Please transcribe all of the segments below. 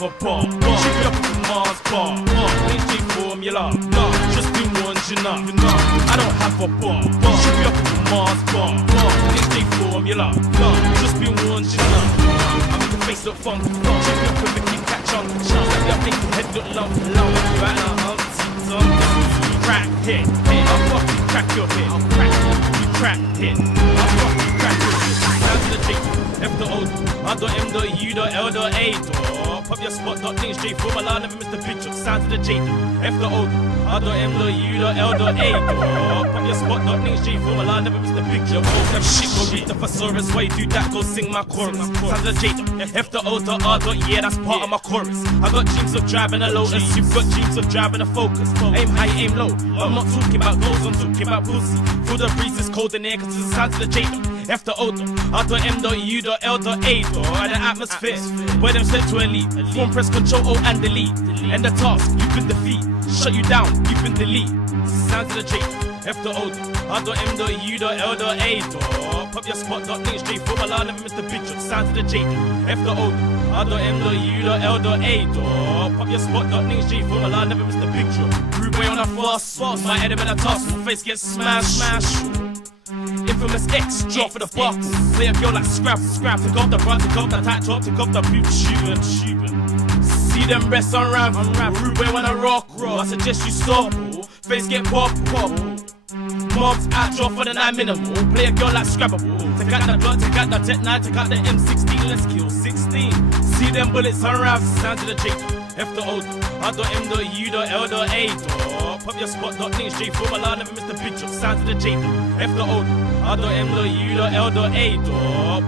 have a bar. Shoot me up with Mars bar. Ain't J Formula. Nah, just been warned, you know. I don't have a bar. Shoot me up with Mars bar. Ain't J Formula. Nah, just been warned, you know. I make the face look funky. Shoot me up with Mickey catch on. Let me up, make your head look lump. Right now, crack hit. I'll fucking crack your head. I'll crack you crack hit. I'll fucking crack your head. Down to the J, F the O, I the M the U the L the A. Pop your spot, dot things J Formula, never miss the picture. Sound to the J, F the O, I the M the U the L the A. Pop your spot, dot things J Formula, never miss the picture. Oh, them shit go read the thesaurus. Why you do that? Go sing my chorus. Sound to the J, F the O the R the yeah, that's part of my chorus. I got dreams of driving a Lotus, you've got dreams of driving a Focus. Aim high, aim low. I'm not talking about those, I'm talking about pussy. Feel the breeze is cold in here, cause it's the sound to the J, F the O, I the M the U the L the A, and the atmosphere where them set to elite. Form press control O and delete. And the task you've been defeat. Shut you down, you've been delete. Sound to the J, F the O, I the M the U the L the A. Pop your spot, dot things J Formula, never miss the picture. Sound to the J, F the O, I the M the U the L the A. Pop your spot, dot things J Formula, never miss the picture. Rude boy on a fast, my head in a toss, my face gets smashed. Infamous X, draw for the box. Play a girl like Scrabble. Take off the bra, take off the tight top, take off the boot, shooting. See them breasts unravel. Rude boy wanna rock. I suggest you stop. Face get pop. Mobs out, draw for the 9 minimal. Play a girl like Scrabble. Take out the block, take out the Tech 9, take out the M16. Let's kill 16. See them bullets unravel. Sound to the J, F the O, I the M the U the L the A. Pop your spot, dot things J Formula, never miss the picture. Sound to the J, F the O, I the M the U the L the A.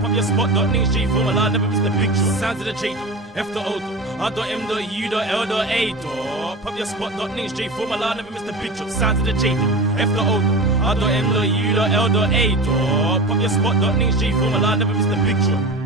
Pop your spot, dot things J Formula, never miss the picture. Sound to the J, F the O, I the M the U the L the A. Pop your spot, dot things J Formula, never miss the picture. Sound to the J, F the O, I the M the U the L the A. Pop your spot, dot things J Formula, never miss the picture.